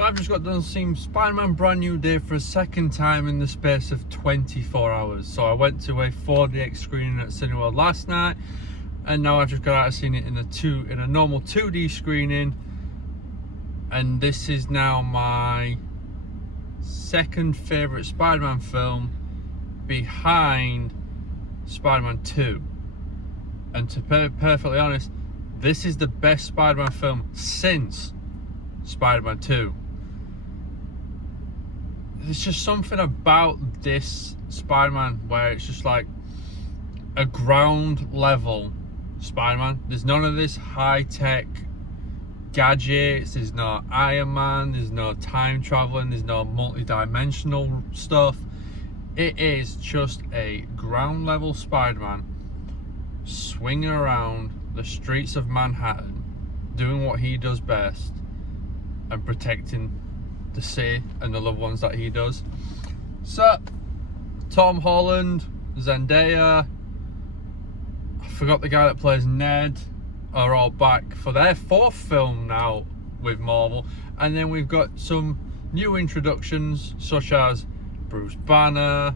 So I've just got done seeing Spider-Man Brand New Day for a second time in the space of 24 hours. So I went to a 4DX screening at Cineworld last night, and now I've just got out of seeing it in a normal 2D screening, and this is now my second favourite Spider-Man film behind Spider-Man 2. And to be perfectly honest, this is the best Spider-Man film since Spider-Man 2. There's just something about this Spider-Man where it's just like a ground level Spider-Man. There's none of this high-tech gadgets, there's no Iron Man, there's no time traveling, there's no multi-dimensional stuff. It is just a ground level Spider-Man swinging around the streets of Manhattan, doing what he does best and protecting the city and the loved ones that he does. So Tom Holland, Zendaya, I forgot the guy that plays Ned, are all back for their fourth film now with Marvel. And then we've got some new introductions such as Bruce Banner,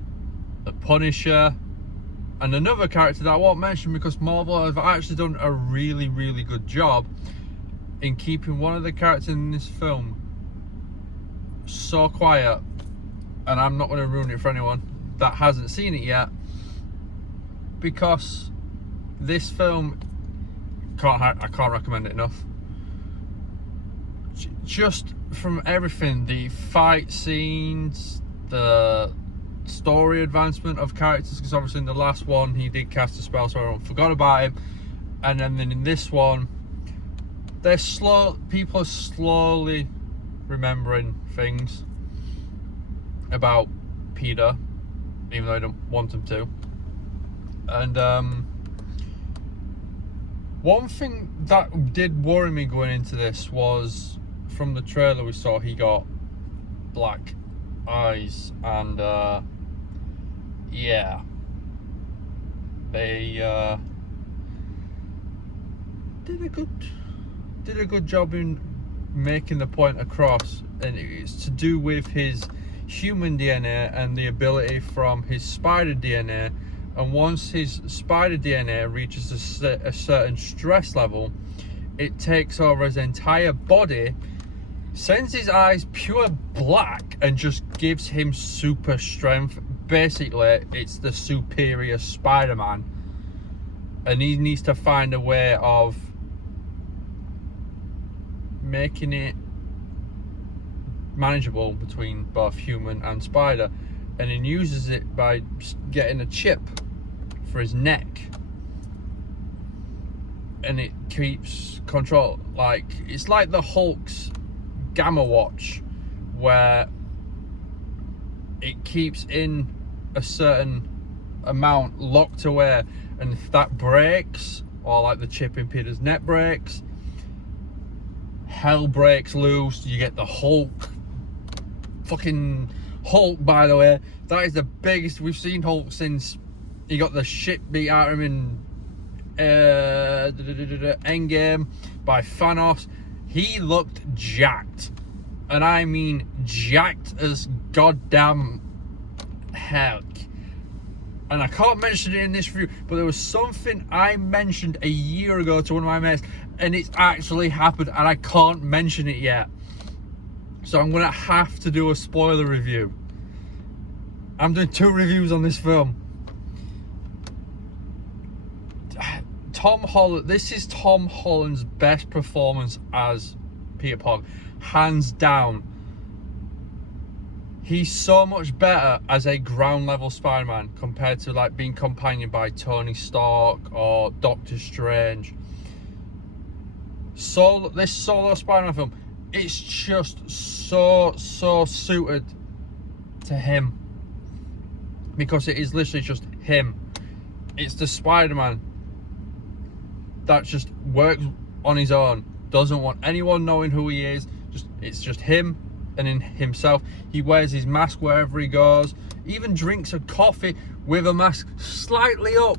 the Punisher, and another character that I won't mention because Marvel have actually done a really, really good job in keeping one of the characters in this film so quiet, and I'm not going to ruin it for anyone that hasn't seen it yet, because this film, I can't recommend it enough. Just from everything, the fight scenes, the story advancement of characters, because obviously in the last one he did cast a spell so everyone forgot about him, and then in this one people are slowly remembering things about Peter, even though I don't want them to. And one thing that did worry me going into this was, from the trailer we saw, he got black eyes, and yeah, they did a good job in making the point across, and it's to do with his human DNA and the ability from his spider DNA. And once his spider DNA reaches a certain stress level, it takes over his entire body, sends his eyes pure black, and just gives him super strength. Basically, it's the superior Spider-Man, and he needs to find a way of making it manageable between both human and spider, and he uses it by getting a chip for his neck, and it keeps control. Like, it's like the Hulk's Gamma Watch, where it keeps in a certain amount locked away, and if that breaks, or like the chip in Peter's neck breaks, hell breaks loose. You get the Hulk. Fucking Hulk, by the way, that is the biggest we've seen Hulk since he got the shit beat out of him in Endgame by Thanos. He looked jacked, and I mean jacked as goddamn heck. And I can't mention it in this review, but there was something I mentioned a year ago to one of my mates, and it's actually happened, and I can't mention it yet. So I'm gonna have to do a spoiler review. I'm doing 2 reviews on this film. Tom Holland, this is Tom Holland's best performance as Peter Parker, hands down. He's so much better as a ground level Spider-Man compared to like being companioned by Tony Stark or Doctor Strange. So this solo Spider-Man film, it's just so suited to him, because it is literally just him. It's the Spider-Man that just works on his own, doesn't want anyone knowing who he is. It's just him and in himself. He wears his mask wherever he goes, even drinks a coffee with a mask slightly up.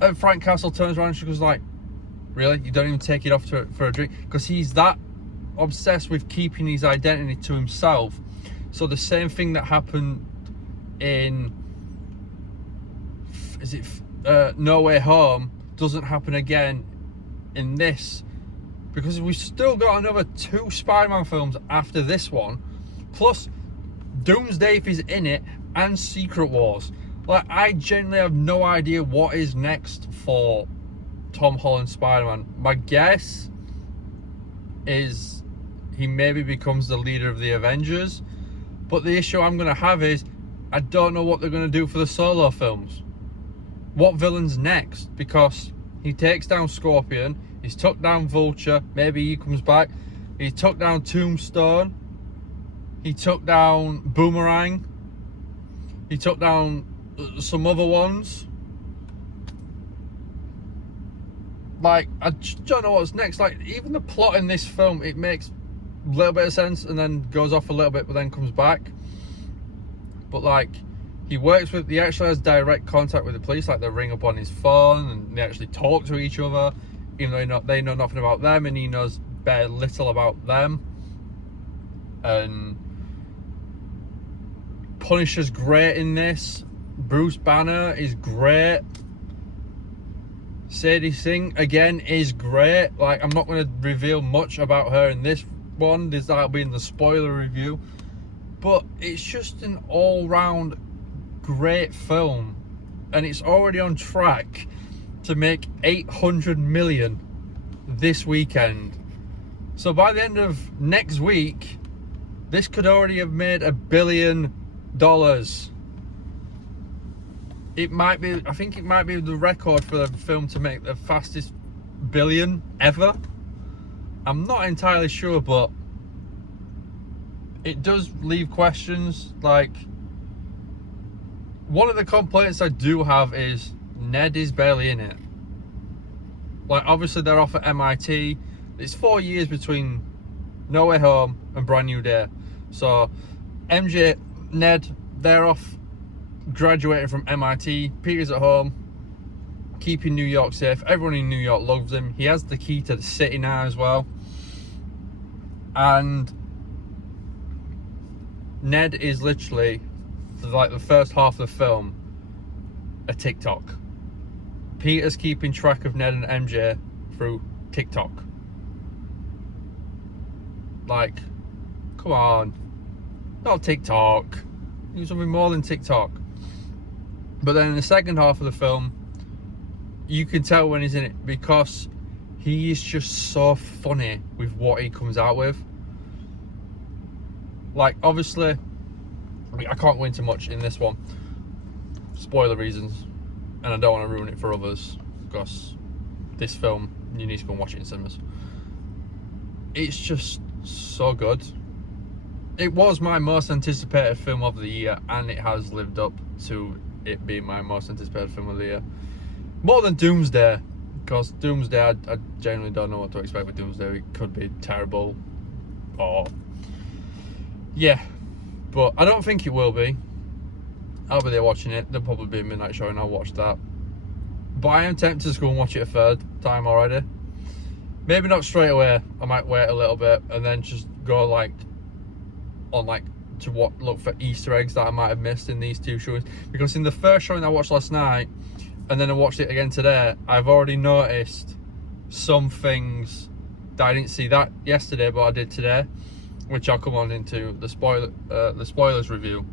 And Frank Castle turns around and she goes like, really? You don't even take it off for a drink? Because he's that obsessed with keeping his identity to himself. So the same thing that happened in No Way Home doesn't happen again in this, because we've still got another 2 Spider-Man films after this one, plus Doomsday is in it, and Secret Wars. Like, I genuinely have no idea what is next for Tom Holland Spider-Man. My guess is he maybe becomes the leader of the Avengers, but the issue I'm going to have is I don't know what they're going to do for the solo films. What villain's next? Because he takes down Scorpion, he's took down Vulture, maybe he comes back, he took down Tombstone, he took down Boomerang, he took down some other ones. Like, I just don't know what's next. Like, even the plot in this film, it makes a little bit of sense and then goes off a little bit but then comes back. But like, he actually has direct contact with the police. Like, they ring up on his phone and they actually talk to each other, even though they know nothing about them and he knows very little about them. And Punisher's great in this. Bruce Banner is great. Sadie Singh again is great. Like, I'm not going to reveal much about her in this one. That'll be in the spoiler review. But it's just an all-round great film, and it's already on track to make 800 million this weekend. So by the end of next week, this could already have made $1 billion. It might be, I think it might be the record for the film to make the fastest billion ever. I'm not entirely sure, but it does leave questions. Like, one of the complaints I do have is Ned is barely in it. Like, obviously they're off at MIT. It's 4 years between No Way Home and Brand New Day. So MJ, Ned, they're off graduating from MIT. Peter's at home, keeping New York safe. Everyone in New York loves him. He has the key to the city now as well. And Ned is literally, for like the first half of the film, a TikTok. Peter's keeping track of Ned and MJ through TikTok. Like, come on, not TikTok. Need something more than TikTok. But then in the second half of the film, you can tell when he's in it, because he is just so funny with what he comes out with. Like, obviously, I can't go into much in this one, spoiler reasons, and I don't want to ruin it for others, because this film, you need to go and watch it in cinemas. It's just so good. It was my most anticipated film of the year, and it has lived up to it being my most anticipated film of the year. More than Doomsday, because Doomsday, I genuinely don't know what to expect with Doomsday. It could be terrible, or yeah, but I don't think it will be. I'll be there watching it. There'll probably be a midnight showing. I'll watch that. But I am tempted to go and watch it a third time already. Maybe not straight away. I might wait a little bit and then just go like to look for Easter eggs that I might have missed in these 2 showings. Because in the first showing I watched last night, and then I watched it again today, I've already noticed some things that I didn't see that yesterday, but I did today, which I'll come on into the spoilers review.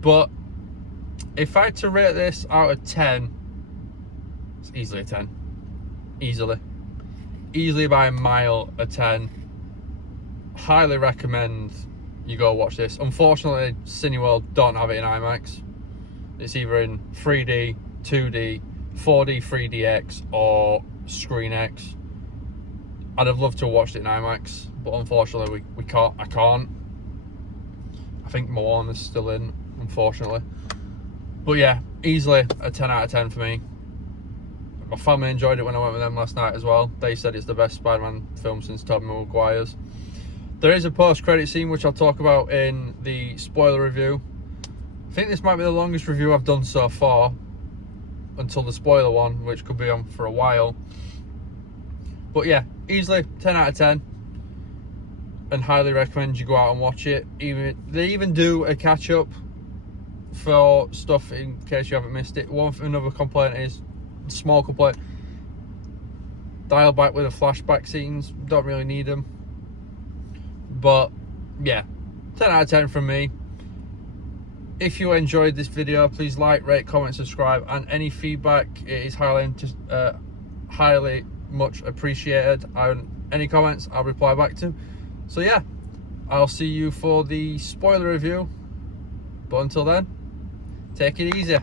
But if I had to rate this out of 10, it's easily a 10. Easily by a mile a 10. Highly recommend you go watch this. Unfortunately, Cineworld don't have it in IMAX. It's either in 3D, 2D, 4D, 3DX, or Screen X. I'd have loved to have watched it in IMAX, but unfortunately we can't. I can't. I think Moana's still in, unfortunately. But yeah, easily a 10 out of 10 for me. My family enjoyed it when I went with them last night as well. They said it's the best Spider-Man film since Tobey Maguire's. There is a post-credit scene which I'll talk about in the spoiler review. I think this might be the longest review I've done so far, until the spoiler one, which could be on for a while. But yeah, easily 10 out of 10. and highly recommend you go out and watch it. They even do a catch up for stuff in case you haven't missed it. Another complaint is, small complaint, dial back with the flashback scenes. Don't really need them, but yeah, 10 out of 10 from me. If you enjoyed this video, please like, rate, comment, subscribe, and any feedback is highly much appreciated. And any comments, I'll reply back to. So yeah, I'll see you for the spoiler review, but until then, take it easy.